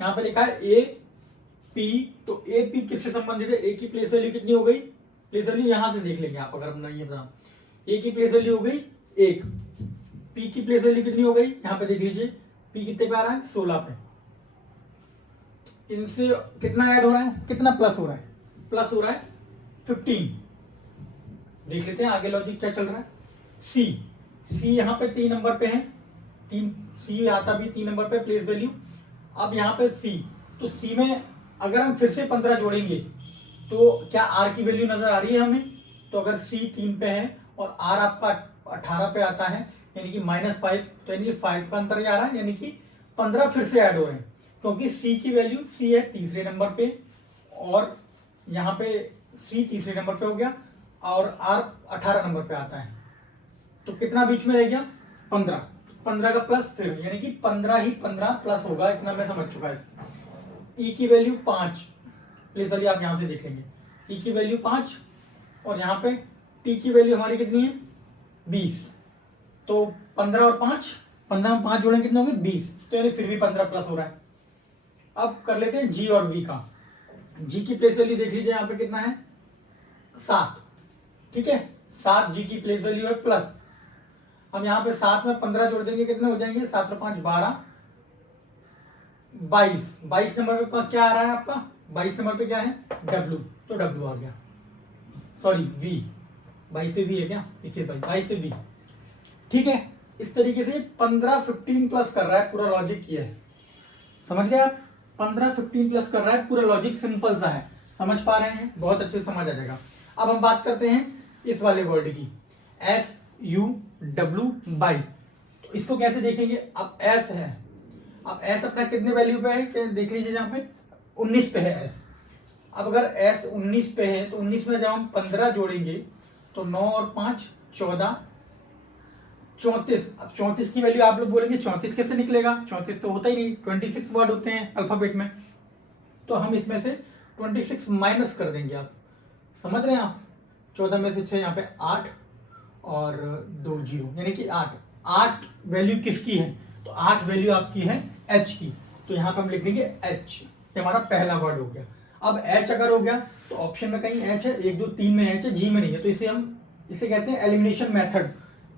यहाँ पे लिखा है ए पी, तो ए पी किससे संबंधित है? ए की प्लेस वैल्यू कितनी हो गई? प्लेस वैल्यू यहां से देख लेंगे आप, अगर हम ये बता, ए की प्लेस वैल्यू हो गई 1, पी की प्लेस वैल्यू कितनी हो गई? यहाँ पे देख लीजिए, पी कितने पे आ रहा है? 16 पे। इनसे कितना ऐड हो रहा है, कितना प्लस हो रहा है? प्लस हो रहा है 15। देख लेते हैं आगे लॉजिक क्या चल रहा है। सी, सी यहाँ पे 3 नंबर पे है, 3 सी आता भी 3 नंबर पे प्लेस वैल्यू। अब यहाँ पे सी, तो सी में अगर हम फिर से 15 जोड़ेंगे तो क्या आर की वैल्यू नजर आ रही है हमें? तो अगर सी 3 पे है और आर आपका 18 पे आता है, यानी कि -5, तो यानी कि 5 का अंतर आ रहा है, यानी कि 15 फिर से ऐड हो रहे हैं, क्योंकि सी की वैल्यू, सी है तीसरे नंबर पे और यहाँ पे सी तीसरे नंबर पे हो गया और आर 18 नंबर पे आता है, तो कितना बीच में रह गया? 15। 15 का प्लस फिर, यानी कि 15 ही 15 प्लस होगा, इतना मैं समझ चुका है। ई की वैल्यू 5, प्लीज वैल्यू आप यहां से देख लेंगे, ई की वैल्यू 5 और यहाँ पे टी की वैल्यू हमारी कितनी है? 20। तो 15 और 5, 15 में 5 जोड़ेंगे कितने होंगे? 20, तो यानी फिर भी 15 प्लस हो रहा है। अब कर लेते हैं जी और वी का। जी की प्लेस वैल्यू देख लीजिए, यहाँ पे कितना है? 7। ठीक है, 7 जी की प्लेस वैल्यू है प्लस। हम यहाँ पे 7 में 15 जोड़ देंगे, कितने हो जाएंगे? 7 और 5 12, 22। 22 नंबर पे क्या आ रहा है आपका? 22 नंबर पे क्या है? डब्ल्यू, तो डब्ल्यू आ गया, सॉरी वी। 22 पे वी है क्या? 21 22 पे वी। ठीक है, इस तरीके से 15 15 प्लस कर रहा है, पूरा लॉजिक ये है, समझ गए आप? 15 15 प्लस कर रहा है, पूरा लॉजिक सिंपल सा है, समझ पा रहे हैं? बहुत अच्छे से समझ आ जाएगा। अब हम बात करते हैं इस वाले वर्ड की, SUW, तो इसको कैसे देखेंगे? अब S है, अब S अपना कितने वैल्यू पे है? देख लीजिए, यहाँ पे 19 पे है S। अब अगर S 19 पे है तो 19 में जब हम 15 जोड़ेंगे तो 9 और 5 14, 34। अब 34 की वैल्यू आप लोग बोलेंगे 34 कैसे निकलेगा? 34 तो होता ही नहीं, 26 वर्ड होते हैं अल्फाबेट में, तो हम इसमें से 26 माइनस कर देंगे। आप समझ रहे हैं? आप 14 में से 6, यहाँ पे 8 और 2 0, यानी कि 8 वैल्यू किसकी है? तो 8 वैल्यू आपकी है H की, तो यहाँ पे हम लिख देंगे H, ये हमारा पहला वर्ड हो गया। अब H अगर हो गया तो ऑप्शन में कहीं H है, 1 2 3 में H है, G में नहीं है, तो इसे कहते हैं एलिमिनेशन मेथड।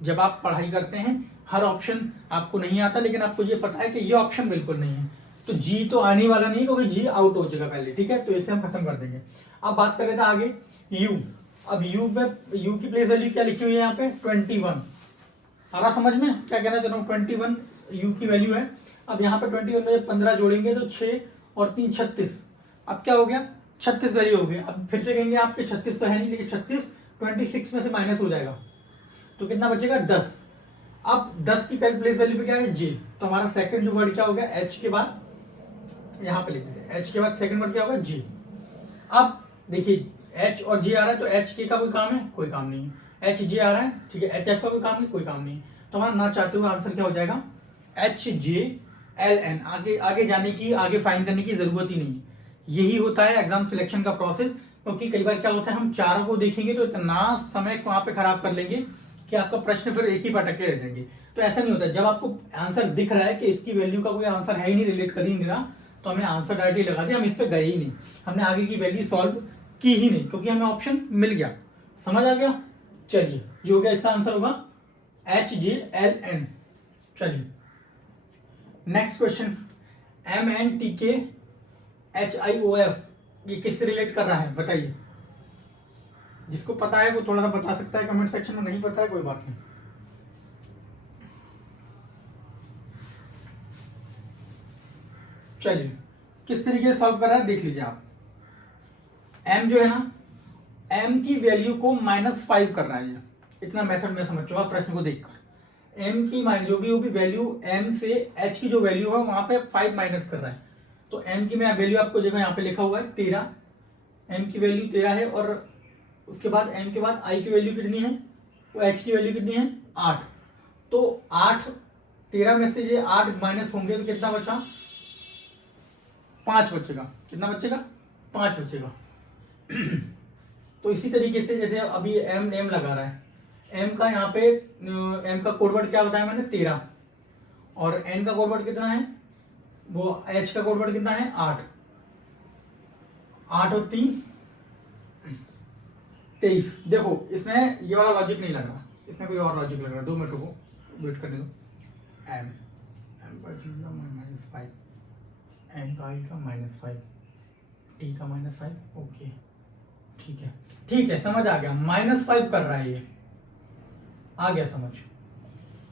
जब आप पढ़ाई करते हैं हर ऑप्शन आपको नहीं आता, लेकिन आपको ये पता है कि ये ऑप्शन बिल्कुल नहीं है, तो जी तो आने वाला नहीं, क्योंकि जी आउट हो जाएगा पहले। ठीक है, तो इसे हम खत्म कर देंगे। अब बात कर लेते हैं आगे यू। अब यू में, यू की प्लेस वैल्यू क्या लिखी हुई है यहाँ पे? 21। आ रहा समझ में क्या कहना चाह रहा हूँ? 21 यू की वैल्यू है। अब यहाँ पे 21 में 15 जोड़ेंगे तो 6 और 3 36, अब क्या हो गया? 36 वैल्यू हो गई। अब फिर से कहेंगे आपके 36 तो है नहीं, लेकिन 36 26 में से माइनस हो जाएगा, तो कितना बचेगा? 10। अब 10 की प्लेस वैल्यू पे क्या है? जे, तो हमारा सेकंड जो वर्ड क्या हो गया? एच के बाद यहाँ पे लिख देते हैं, एच के बाद सेकंड वर्ड क्या होगा? जे। अब देखिए एच और जे आ रहा है, तो एच के का कोई काम है? कोई काम नहीं है। एच जे आ रहा है, ठीक है, एच एफ का कोई काम नहीं? कोई काम नहीं। तो हमारा ना चाहते हुए आंसर क्या हो जाएगा? HJLN। आगे जाने की, आगे फाइंड करने की जरूरत ही नहीं है। यही होता है एग्जाम सिलेक्शन का प्रोसेस, क्योंकि कई बार क्या होता है हम चारों को देखेंगे तो इतना समय वहां पे खराब कर लेंगे कि आपका प्रश्न फिर एक ही पर अटके रह जाएंगे। तो ऐसा नहीं होता, जब आपको आंसर दिख रहा है कि इसकी वैल्यू का कोई आंसर है ही नहीं, रिलेट कर ही नहीं रहा, तो हमने आंसर डायरेक्टली लगा दिया, हम इस पर गए ही नहीं, हमने आगे की वैल्यू सॉल्व की ही नहीं, क्योंकि हमें ऑप्शन मिल गया। समझ आ गया? चलिए, ये हो गया, इसका आंसर होगा HJLN। चलिए नेक्स्ट क्वेश्चन, MNTKHIOF, ये किससे रिलेट कर रहा है बताइए? जिसको पता है वो थोड़ा सा बता सकता है कमेंट सेक्शन में, नहीं पता है कोई बात नहीं। चलिए किस तरीके से सॉल्व कर रहा है देख लीजिए आप। m जो है ना, m की वैल्यू को -5 कर रहा है ये, इतना मेथड में समझ चुका प्रश्न को देखकर। m की जो भी होगी वैल्यू, m से h की जो वैल्यू है वहां पे 5 माइनस कर रहा है। तो m की मैं वैल्यू आपको देखो यहाँ पे लिखा हुआ है 13, m की वैल्यू 13 है, और उसके बाद m के बाद i की वैल्यू कितनी है, वो h की वैल्यू कितनी है 8। तो 8, 13 में से ये 8 माइनस होंगे तो कितना बचा, 5 बचेगा। कितना बचेगा, 5 बचेगा। तो इसी तरीके से जैसे अभी m लगा रहा है, m का यहाँ पे m का कोडवर्ड क्या बताया मैंने 13, और n का कोडवर्ड कितना है, वो h का कोडवर्ड कितना है 8, 8 और 3 23। देखो इसमें ये वाला लॉजिक नहीं लग रहा, इसमें कोई और लॉजिक लग रहा है। 2 मिनट को वेट करने दो। m -5, m का i का -5, t का -5, ओके ठीक है समझ आ गया। -5 कर रहा है ये, आ गया समझ।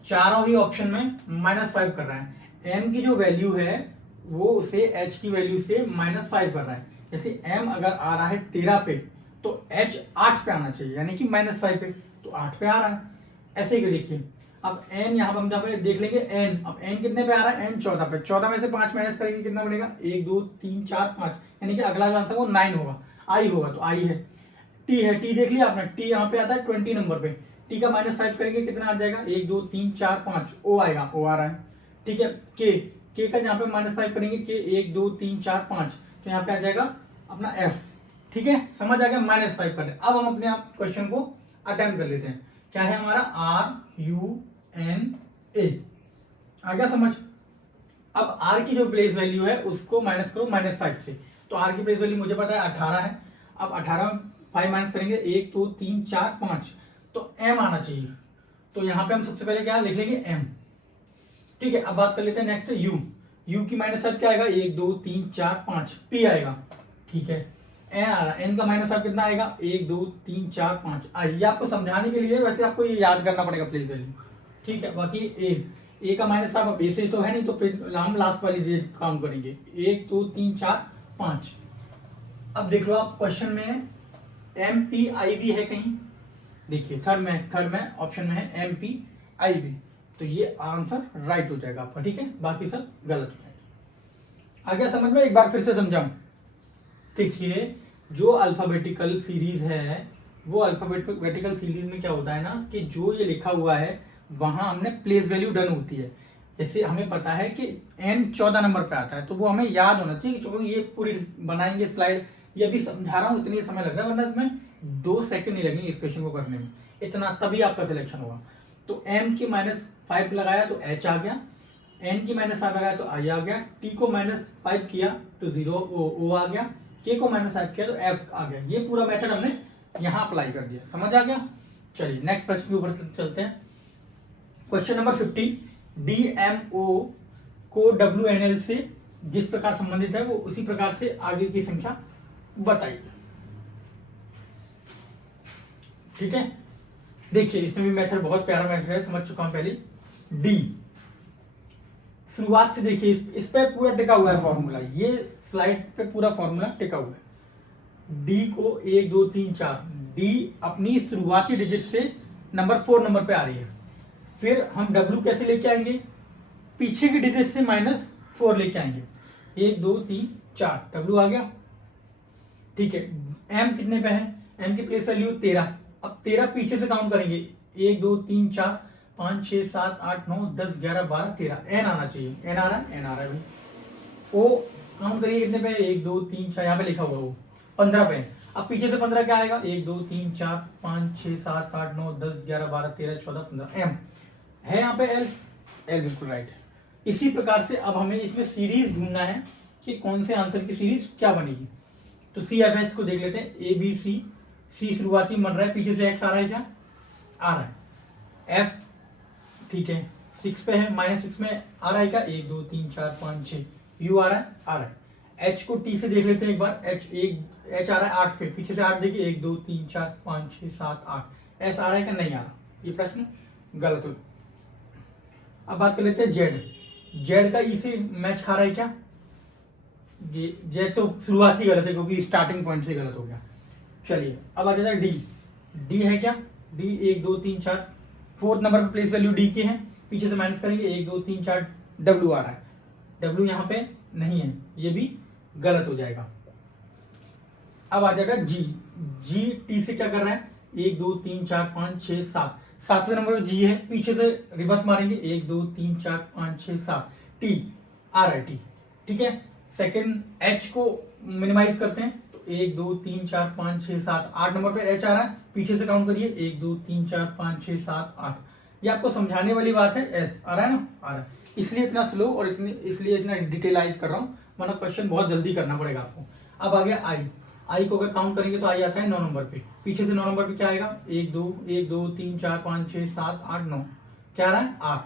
चारों ही ऑप्शन में -5 कर रहा है। m की जो वैल्यू है वो उसे h की वैल्यू से -5 कर रहा है। जैसे m अगर आ रहा है 13 पे तो h 8 पे आना चाहिए, यानी कि -5 पे, तो 8 पे आ रहा है। ऐसे ही देखिए अब n यहाँ पर हम जहाँ पे देख लेंगे n, अब n कितने पे आ रहा है, n 14 पे, 14 में से 5 माइनस करेंगे कितना बनेगा, 1 2 3 4 5, यानी कि अगला जो आंसर वो 9 होगा, i होगा, तो i है। t है, t देख लिया आपने, t यहाँ पे आता है 20 नंबर पे, t का -5 करेंगे कितना आ जाएगा, 1 2 3 4 5, o आएगा, o आ रहा है। ठीक है, k का यहाँ पे -5 करेंगे, k 1 2 3 4 5, तो यहाँ पे आ जाएगा अपना f। ठीक है, समझ आ गया, -5 कर ले। अब हम अपने आप क्वेश्चन को अटेम्प्ट कर लेते हैं। क्या है हमारा, RUNA, आ गया समझ। अब r की जो प्लेस वैल्यू है उसको माइनस करो -5 से, तो r की प्लेस वैल्यू मुझे पता है 18 है। अब 18 में 5 माइनस करेंगे, 1 2 3 4 5, तो m आना चाहिए। तो यहाँ पे हम सबसे पहले क्या लिख लेंगे, m। ठीक है, अब बात कर लेते हैं नेक्स्ट u की -5 क्या आएगा, 1 2 3 4 5, p आएगा। ठीक है, n आ रहा है, n का -5 कितना आएगा, 1 2 3 4 5। ये आपको समझाने के लिए, वैसे आपको ये याद करना पड़ेगा प्लेस वैल्यू। ठीक है, बाकी a का -5 अब a से तो है नहीं, तो हम लास्ट वाली डिजिट काउंट करेंगे, 1 2 3 4 5। अब देख लो आप क्वेश्चन में MPIV है कहीं, देखिए थर्ड में ऑप्शन में है MPIV, तो ये आंसर राइट हो जाएगा आपका। ठीक है, बाकी सब गलत हो जाएगा। आ गया समझ में, एक बार फिर से समझाऊं। देखिए जो अल्फाबेटिकल सीरीज है, वो अल्फाबेटिकल सीरीज में क्या होता है ना, कि जो ये लिखा हुआ है वहां हमने प्लेस वैल्यू डन होती है। जैसे हमें पता है कि n 14 नंबर पे आता है, तो वो हमें याद होना चाहिए। क्योंकि ये पूरी बनाएंगे स्लाइड, ये अभी समझा रहा हूँ, इतनी समय लग रहा है, वरना इसमें 2 सेकंड नहीं लगेंगे इस क्वेश्चन को करने में, इतना तभी आपका सिलेक्शन होगा। तो m की -5 लगाया तो h आ गया, n की -5 लगाया तो i आ गया, t को -5 किया तो 0 o आ गया, k को -5 किया तो f आ गया। ये पूरा मेथड हमने यहाँ अप्लाई कर दिया, समझ आ गया। चलिए नेक्स्ट प्रश्न के ऊपर चलते हैं। क्वेश्चन नंबर 50, DMO को WNL से जिस प्रकार संबंधित है वो उसी प्रकार से आगे की संख्या बताइए। ठीक है, देखिए इसमें भी मेथड बहुत प्यारा मेथड है, समझ चुका हूं पहले। D शुरुआत से देखिए, इस पे पूरा टिका हुआ है फॉर्मूला, ये स्लाइड पे पूरा फॉर्मूला टिका हुआ है। D को 1 2 3 4, D अपनी शुरुआती डिजिट से नंबर 4 नंबर पे आ रही है। फिर हम W कैसे लेके आएंगे, पीछे की डिजिट से -4 लेके आएंगे, 1 2 3 4, W आ गया। ठीक है, M कितने पे है, M की प्लेस वैल्यू 13, अब 13 पीछे से काउंट करेंगे, 1 2 3 4 5 6 7 8 9 10 11 12 13, N आना चाहिए, N आ रहा है, N आ रहा है भाई। O काउंट करिए कितने पे, 1 2 3 4, यहाँ पे लिखा हुआ वो 15 पे। अब पीछे से 15 क्या आएगा, 1 2 3 4 5 6 7 8 9 10 11 12 13 14 15, M है यहाँ पे, L बिल्कुल राइट। इसी प्रकार से अब हमें इसमें सीरीज ढूंढना है कि कौन से आंसर की सीरीज क्या बनेगी। तो CFS को देख लेते हैं, ABC, C शुरुआती बन रहा है, पीछे से X आ रहा है, क्या आ रहा है, F ठीक है 6 पे है, -6 में आ रहा है क्या, 1 2 3 4 5 6, U आ रहा है। H को T से देख लेते हैं एक बार, H आ रहा है 8 पे, पीछे से 8 देखिए, 1 2 3 4 5 6 7 8, S आ रहा है क्या, नहीं आ रहा, ये प्रश्न गलत हो। अब बात कर लेते हैं Z का E से मैच खा रहा है क्या, ये तो शुरुआत ही गलत है क्योंकि स्टार्टिंग पॉइंट से गलत हो गया। चलिए अब आ जाता है डी। डी है क्या? डी 1 2 3 4, फोर्थ नंबर पे प्लेस वैल्यू डी की है, पीछे से माइनस करेंगे 1 2 3 4, डब्ल्यू आ रहा है, डब्ल्यू यहाँ पे नहीं है, ये भी गलत हो जाएगा। अब आ जाएगा जी। जी टी से क्या कर रहा है? 1 2 3 4 5 6 7, सातवें नंबर पे जी है, पीछे से रिवर्स मारेंगे 1 2 3 4 5 6 7, टी आ रहा है टी, ठीक है। सेकंड एच को मिनिमाइज करते हैं तो 1 2 3 4 5 6 7, 8 नंबर पे एच आ रहा है, पीछे से काउंट करिए 1 2 3 4 5 6 7 8। ये आपको समझाने वाली बात है, एस आ रहा है ना, आ रहा है, इसलिए इतना स्लो और इसलिए इतना डिटेलाइज कर रहा हूँ, वरना क्वेश्चन बहुत जल्दी करना पड़ेगा आपको। अब आ गया आई। आई को अगर काउंट करेंगे तो आई आता है 9 नंबर पे, पीछे से 9 नंबर पे क्या आएगा? 1 2 3 4 5 6 7 8 9, क्या आ रहा है? आर।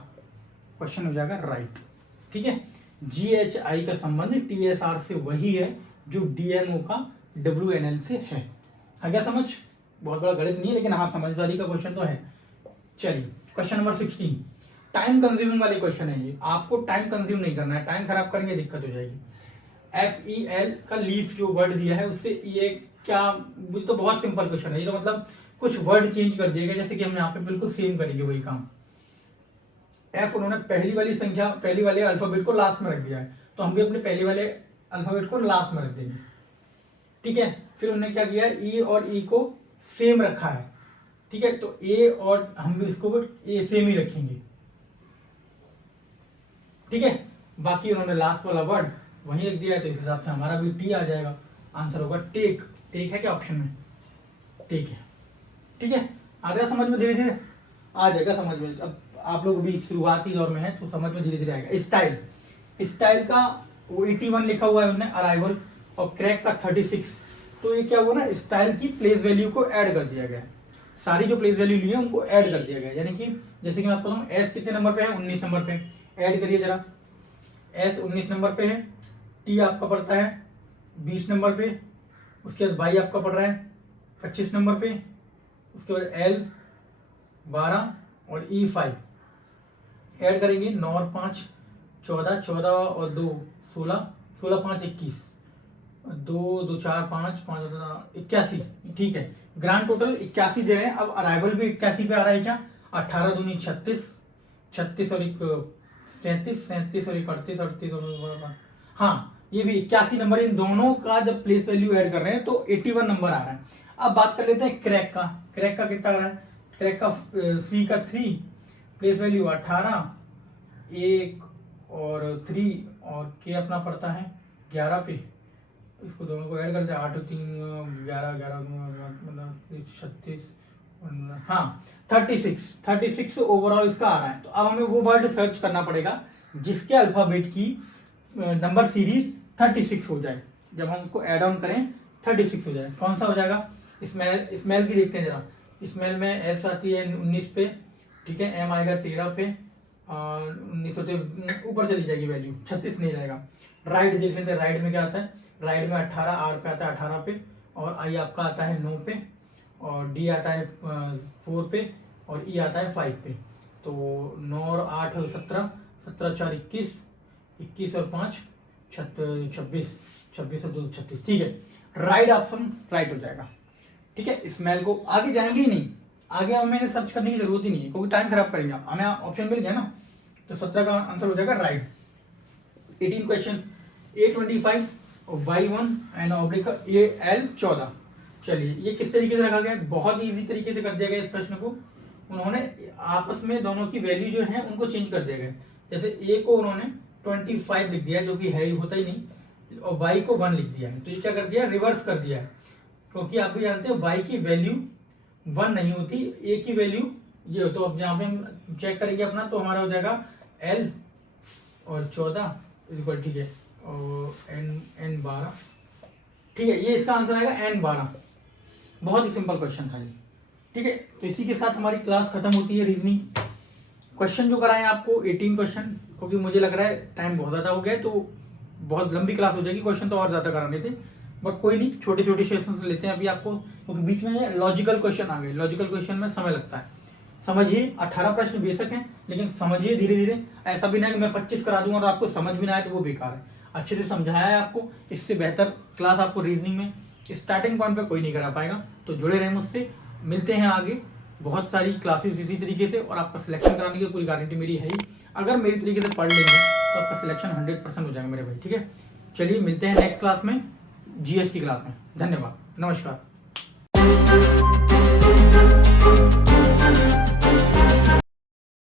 क्वेश्चन हो जाएगा राइट, ठीक है। जी एच आई का संबंध टी एस आर से वही है जो डीएमओ का डब्ल्यू एन एल से है। आ गया समझ? बहुत बड़ा गणित नहीं है लेकिन हाँ समझदारी का क्वेश्चन तो है। चलिए क्वेश्चन नंबर 16, टाइम कंज्यूमिंग वाले क्वेश्चन है ये, आपको टाइम कंज्यूम नहीं करना है, टाइम खराब करेंगे दिक्कत हो जाएगी। FEL का लीफ जो वर्ड दिया है उससे ये क्या, मुझे तो बहुत सिंपल क्वेश्चन है ये, तो मतलब कुछ वर्ड चेंज कर दिएगा, जैसे कि हम यहाँ पे बिल्कुल सेम करेंगे वही काम। एफ उन्होंने पहली वाली संख्या, पहली वाले अल्फाबेट को लास्ट में रख दिया है, तो हम भी अपने पहले वाले अल्फाबेट को लास्ट में रख देंगे, ठीक है। फिर उन्होंने क्या किया? ई और ई को सेम रखा है, ठीक है, तो ए और हम भी इसको ए सेम ही रखेंगे, ठीक है। बाकी उन्होंने लास्ट वाला वर्ड वहीं रख दिया है, तो इस हिसाब से हमारा भी टी आ जाएगा। आंसर होगा टेक। टेक है क्या ऑप्शन में? टेक है, ठीक है। आ गया समझ में? धीरे धीरे आ जाएगा समझ में। अब आप लोग भी शुरुआती दौर में है तो समझ में धीरे धीरे आएगा। स्टाइल, स्टाइल का वो 81 लिखा हुआ है उन्होंने, अराइवल, और क्रैक का 36, तो ये क्या हुआ ना, स्टाइल की प्लेस वैल्यू को ऐड कर दिया गया है, सारी जो प्लेस वैल्यू ली है उनको ऐड कर दिया गया है। यानी कि जैसे कि मैं आपको बताऊँ, एस कितने नंबर पे है? 19 नंबर पे, ऐड करिए जरा, एस 19 नंबर पे है, टी आपका पड़ता है 20 नंबर पे, उसके बाद वाई आपका पड़ रहा है 25 नंबर पे, उसके बाद एल 12 और ई 5, ऐड करेंगे 9 और 5 14, 14 और 2 16, 16 5 21, 2 2 4 5 5 81, ठीक है। ग्रांड टोटल 81 दे रहे हैं। अब अराइवल भी 81 पे आ रहा है क्या? 18 दूनी 36, 36 और 1 37, 37 और 1 38, 38 और हाँ ये भी 81 नंबर, इन दोनों का जब प्लेस वैल्यू ऐड कर रहे हैं तो 81 नंबर आ रहा है। अब बात कर लेते हैं क्रैक का। क्रैक का कितना आ रहा है? क्रैक का सी का 3, प्लेस वैल्यू 18, 1 और 3, और के अपना पड़ता है 11 पे, इसको दोनों को ऐड करते हैं 8 3 11 11 मतलब 36, हाँ 36 ओवरऑल इसका आ रहा है। तो अब हमें वो वर्ड सर्च करना पड़ेगा जिसके अल्फाबेट की नंबर सीरीज 36 हो जाए, जब हम उसको ऐड ऑन करें 36 हो जाए। कौन सा हो जाएगा? स्मेल की देखते हैं जरा। स्मेल में एस आती है 19 पे, ठीक है, एम आएगा 13 पे, और 19 होते ऊपर चली जाएगी वैल्यू, 36 नहीं जाएगा। राइट देख लेते हैं, राइट में क्या आता है? राइट में 18, आर पे आता है 18 पे, और आई आपका आता है 9 पे, और डी आता है 4 पे, और ई आता है 5 पे। तो 9 और 8 17, 17 4 21, 21 और 5 26, 26 और 2 36, ठीक है। राइट ऑप्शन राइट हो जाएगा, ठीक है। स्मेल को आगे जाएंगे ही नहीं, आगे हमें सर्च करने की जरूरत ही नहीं है क्योंकि टाइम खराब करेंगे आप, हमें ऑप्शन मिल गया ना, तो 17 का आंसर हो जाएगा राइट। 18 क्वेश्चन, A25 और Y1 एंड ऑब्लिक AL 14। चलिए ये किस तरीके से रखा गया है? बहुत इजी तरीके से कर दिया गया इस प्रश्न को। उन्होंने आपस में दोनों की वैल्यू जो है उनको चेंज कर दिया गया। जैसे A को उन्होंने 25 लिख दिया जो कि है ही, होता ही नहीं, और Y को 1 लिख दिया है। तो ये क्या कर दिया? रिवर्स कर दिया है, क्योंकि आप भी जानते हो Y की वैल्यू 1 नहीं होती, A की वैल्यू ये हो। तो अब यहाँ पे हम चेक करेंगे अपना, तो हमारा हो जाएगा L और 14 इक्वल, ठीक है, और N 12, ठीक है, ये इसका आंसर आएगा N 12। बहुत ही सिंपल क्वेश्चन था ये, ठीक है। तो इसी के साथ हमारी क्लास खत्म होती है। रीजनिंग क्वेश्चन जो कराए आपको 18 क्वेश्चन, क्योंकि मुझे लग रहा है टाइम बहुत ज़्यादा हो गया है, तो बहुत लंबी क्लास हो जाएगी, क्वेश्चन तो और ज़्यादा कराने थे, बट कोई नहीं, छोटे छोटे सेशंस लेते हैं अभी आपको, क्योंकि बीच में लॉजिकल क्वेश्चन आ गए। लॉजिकल क्वेश्चन में समय लगता है, समझिए। 18 प्रश्न बेशक हैं, लेकिन समझिए धीरे धीरे। ऐसा भी नहीं कि मैं 25 करा दूंगा और आपको समझ भी ना आए तो वो बेकार है। अच्छे से समझाया है आपको। इससे बेहतर क्लास आपको रीजनिंग में स्टार्टिंग पॉइंट पे कोई नहीं करा पाएगा। तो जुड़े रहें मुझसे, मिलते हैं आगे बहुत सारी क्लासेस इसी तरीके से, और आपका सिलेक्शन कराने की पूरी गारंटी मेरी है ही। अगर मेरी तरीके से पढ़ लेंगे तो आपका सिलेक्शन 100% हो जाएगा मेरे भाई, ठीक है। चलिए मिलते हैं नेक्स्ट क्लास में, जीएस की क्लास में। धन्यवाद, नमस्कार।